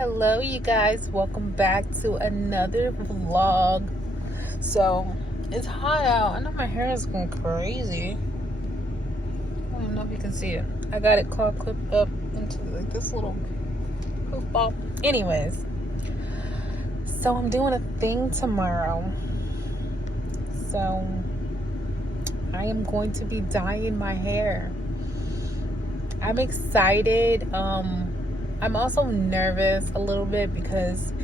Hello, you guys. Welcome back to another vlog. So, it's hot out. I know my hair is going crazy. I don't even know if you can see it. I got it claw clipped up into like this little poof ball. Anyways, so I'm doing a thing tomorrow. So, I am going to be dyeing my hair. I'm excited. I'm also nervous a little bit because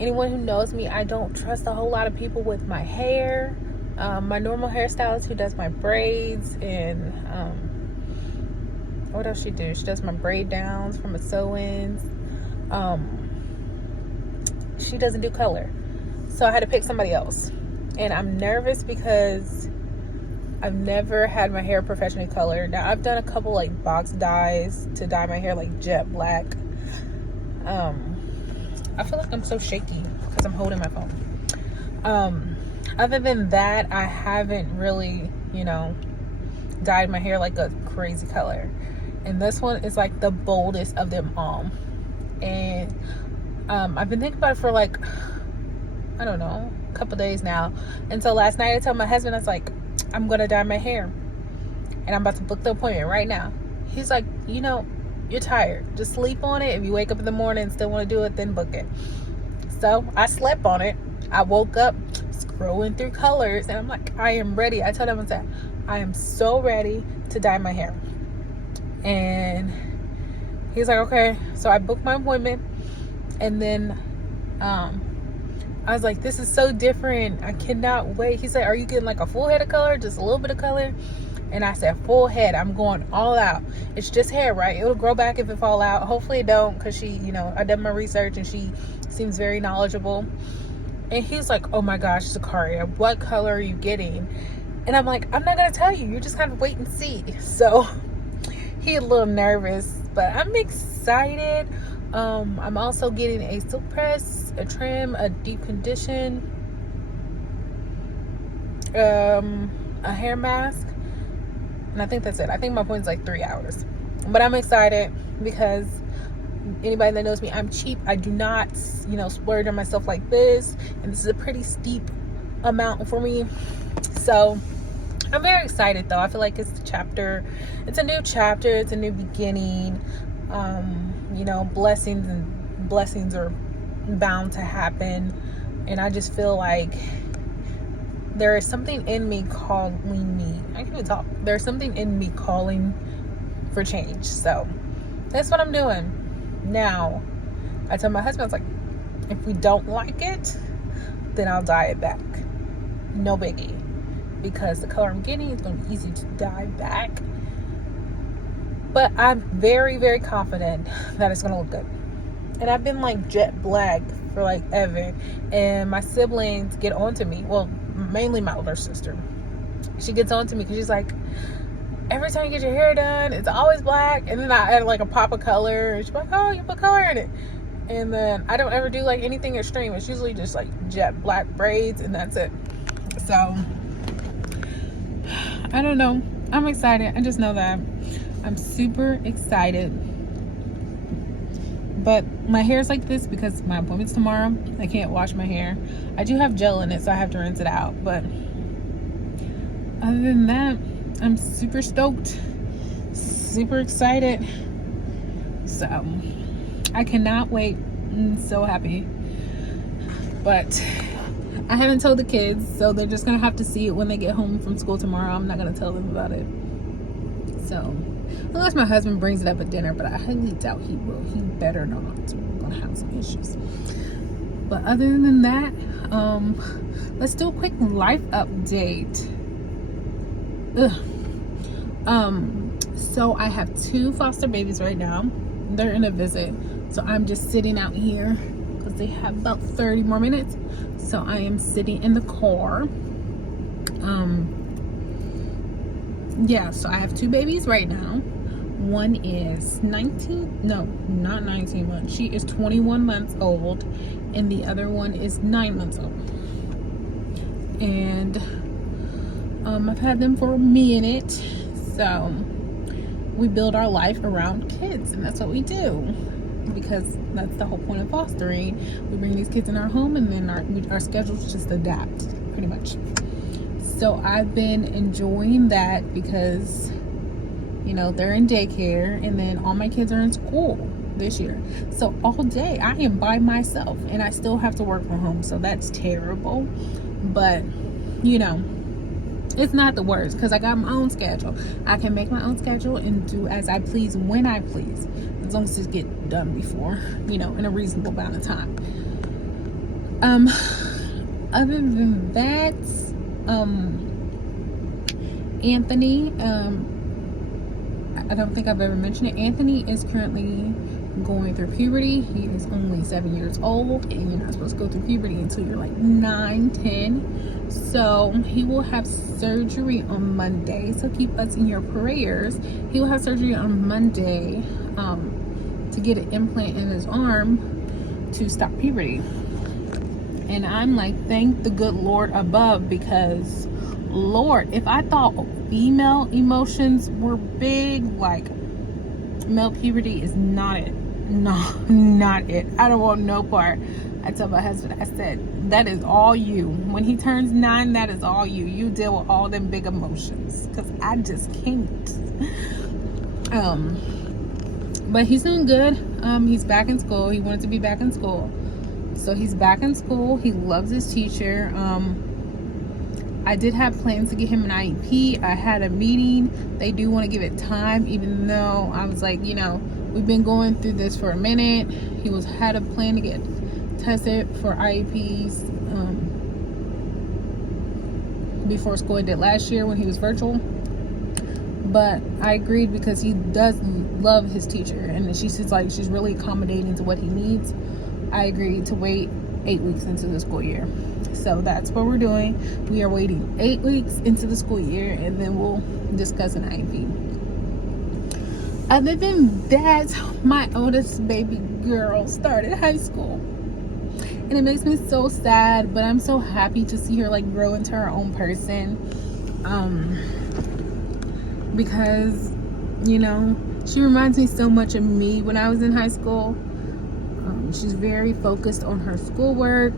anyone who knows me, I don't trust a whole lot of people with my hair. My normal hairstylist who does my braids and what else she do? She does my braid downs from a sew-ins. She doesn't do color. So I had to pick somebody else. And I'm nervous because I've never had my hair professionally colored. Now I've done a couple like box dyes to dye my hair like jet black. I feel like I'm so shaky because I'm holding my phone. Other than that, I haven't really, dyed my hair like a crazy color. And this one is like the boldest of them all. And I've been thinking about it for like, I don't know, a couple days now. And so last night I told my husband, I was like, I'm gonna dye my hair and I'm about to book the appointment right now. He's like, you're tired, just sleep on it. If you wake up in the morning and still want to do it, then book it. So I slept on it. I woke up scrolling through colors and I'm like, I am ready. I told him, I am so ready to dye my hair. And he's like, okay. So I booked my appointment and then I was like, this is so different. I cannot wait. He said, are you getting like a full head of color, just a little bit of color? And I said, full head. I'm going all out. It's just hair, right? It'll grow back if it fall out. Hopefully it don't, because she, I done my research and she seems very knowledgeable. And he's like, oh my gosh, Zakaria, what color are you getting? And I'm like, I'm not going to tell you. You just kind of wait and see. So he a little nervous, but I'm excited. I'm also getting a silk press, a trim, a deep condition, a hair mask, and I think that's it. I think my appointment's like 3 hours, but I'm excited because anybody that knows me, I'm cheap. I do not, splurge on myself like this, and this is a pretty steep amount for me. So I'm very excited though. I feel like it's a new chapter, it's a new beginning. Blessings are bound to happen, and I just feel like there is something in me calling me. I can't even talk. There's something in me calling for change. So that's what I'm doing. Now, I told my husband, I was like, if we don't like it, then I'll dye it back. No biggie. Because the color I'm getting is going to be easy to dye back. But I'm very, very confident that it's going to look good. And I've been like jet black for like ever. And my siblings get on to me. Well, mainly my older sister. She gets on to me because she's like, every time you get your hair done, it's always black. And then I add like a pop of color. And she's like, oh, you put color in it. And then I don't ever do like anything extreme. It's usually just like jet black braids and that's it. So, I don't know. I'm excited. I just know that. I'm super excited. But my hair's like this because my appointment's tomorrow. I can't wash my hair. I do have gel in it, so I have to rinse it out. But other than that, I'm super stoked. Super excited. So I cannot wait. I'm so happy. But I haven't told the kids, so they're just going to have to see it when they get home from school tomorrow. I'm not going to tell them about it. So, unless my husband brings it up at dinner, but I highly doubt he will. He better not. We're going to have some issues. But other than that, let's do a quick life update. So I have 2 foster babies right now. They're in a visit. So I'm just sitting out here because they have about 30 more minutes. So I am sitting in the car. So I have 2 babies right now. One is 19 months. She is 21 months old, and the other one is 9 months old. And I've had them for a minute. So we build our life around kids, and that's what we do. because that's the whole point of fostering. We bring these kids in our home, and then our schedules just adapt pretty much. So I've been enjoying that because, you know, they're in daycare, and then all my kids are in school this year. So all day I am by myself, and I still have to work from home. So that's terrible. But, you know, it's not the worst because I got my own schedule. I can make my own schedule and do as I please when I please, as long as it gets done before, you know, in a reasonable amount of time. Other than that, Anthony, I don't think I've ever mentioned it. Anthony is currently going through puberty. He is only 7 years old, and you're not supposed to go through puberty until you're like 9, 10. So he will have surgery on Monday. So keep us in your prayers. He will have surgery on Monday to get an implant in his arm to stop puberty. And I'm like, thank the good Lord above, because Lord, if I thought female emotions were big, like, male puberty is not it. Not it. I don't want no part. I told my husband, I said, that is all you. When he turns 9, that is all you. You deal with all them big emotions, because I just can't. But he's doing good. He's back in school. He wanted to be back in school. So he's back in school. He loves his teacher. I did have plans to get him an IEP. I had a meeting. They do want to give it time, even though I was like, you know, we've been going through this for a minute. He had a plan to get tested for IEPs before school ended last year when he was virtual. But I agreed because he does love his teacher, and she's really accommodating to what he needs. I agreed to wait 8 weeks into the school year. So that's what we're doing. We are waiting 8 weeks into the school year, and then we'll discuss an IEP. Other than that, my oldest baby girl started high school, and it makes me so sad, but I'm so happy to see her like grow into her own person, because, you know, she reminds me so much of me when I was in high school. She's very focused on her schoolwork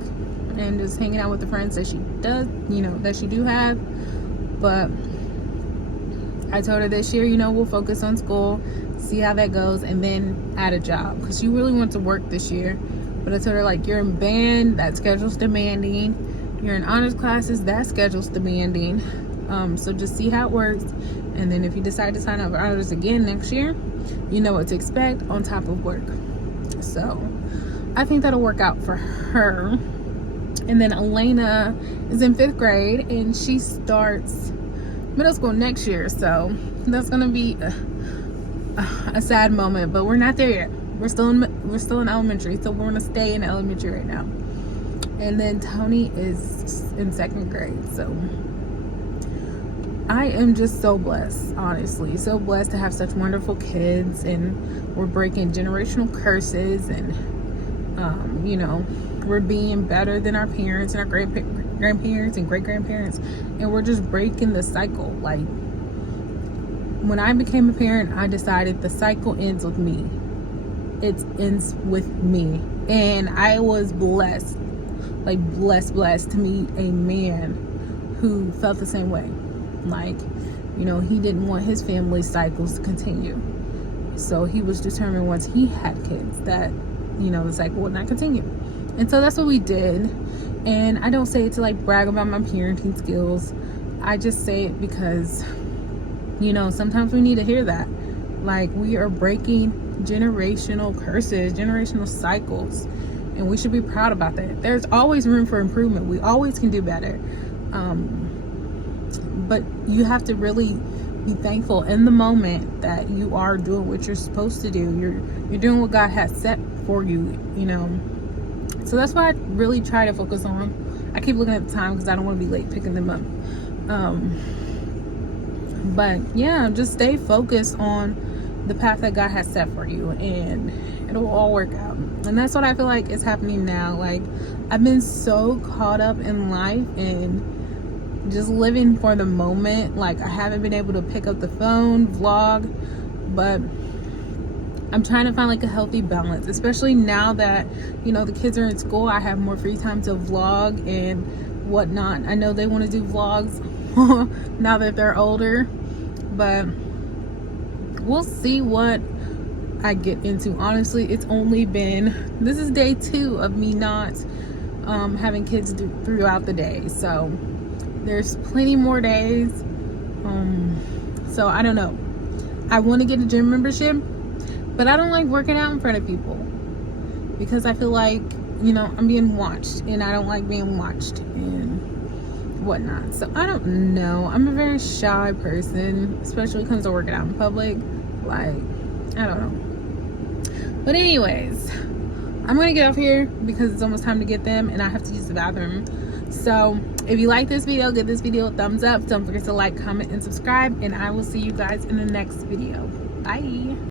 and just hanging out with the friends that she does, you know, that she do have. But I told her this year, you know, we'll focus on school, see how that goes, and then add a job, because she really wants to work this year. But I told her, like, you're in band, that schedule's demanding. You're in honors classes, that schedule's demanding. So just see how it works, and then if you decide to sign up for honors again next year, you know what to expect on top of work. So I think that'll work out for her. And then Elena is in 5th grade, and she starts middle school next year. So that's gonna be a sad moment, but we're not there yet. We're still in elementary, so we're gonna stay in elementary right now. And then Tony is in 2nd grade. So I am just so blessed, honestly, so blessed to have such wonderful kids, and we're breaking generational curses, and you know, we're being better than our parents and our grandparents and great-grandparents, and we're just breaking the cycle. Like, when I became a parent, I decided the cycle ends with me. It ends with me, and I was blessed, like blessed to meet a man who felt the same way. Like, you know, he didn't want his family cycles to continue, so he was determined once he had kids that, you know, the cycle would not continue. And so that's what we did. And I don't say it to like brag about my parenting skills. I just say it because, you know, sometimes we need to hear that. Like, we are breaking generational curses, generational cycles, and we should be proud about that. There's always room for improvement. We always can do better. But you have to really be thankful in the moment that you are doing what you're supposed to do. You're doing what God has set for you, you know. So that's what I really try to focus on. I keep looking at the time because I don't want to be late picking them up. But yeah, just stay focused on the path that God has set for you, and it'll all work out. And that's what I feel like is happening now. Like, I've been so caught up in life and just living for the moment. Like, I haven't been able to pick up the phone, vlog, but I'm trying to find like a healthy balance, especially now that, you know, the kids are in school. I have more free time to vlog and whatnot. I know they want to do vlogs now that they're older, but we'll see what I get into. Honestly, it's only been, this is day 2 of me not having kids throughout the day, so there's plenty more days. So I don't know. I want to get a gym membership, but I don't like working out in front of people because I feel like, you know, I'm being watched, and I don't like being watched and whatnot. So I don't know. I'm a very shy person, especially when it comes to working out in public. Like, I don't know. But anyways, I'm gonna get off here because it's almost time to get them and I have to use the bathroom. So if you like this video, give this video a thumbs up. Don't forget to like, comment, and subscribe, and I will see you guys in the next video. Bye.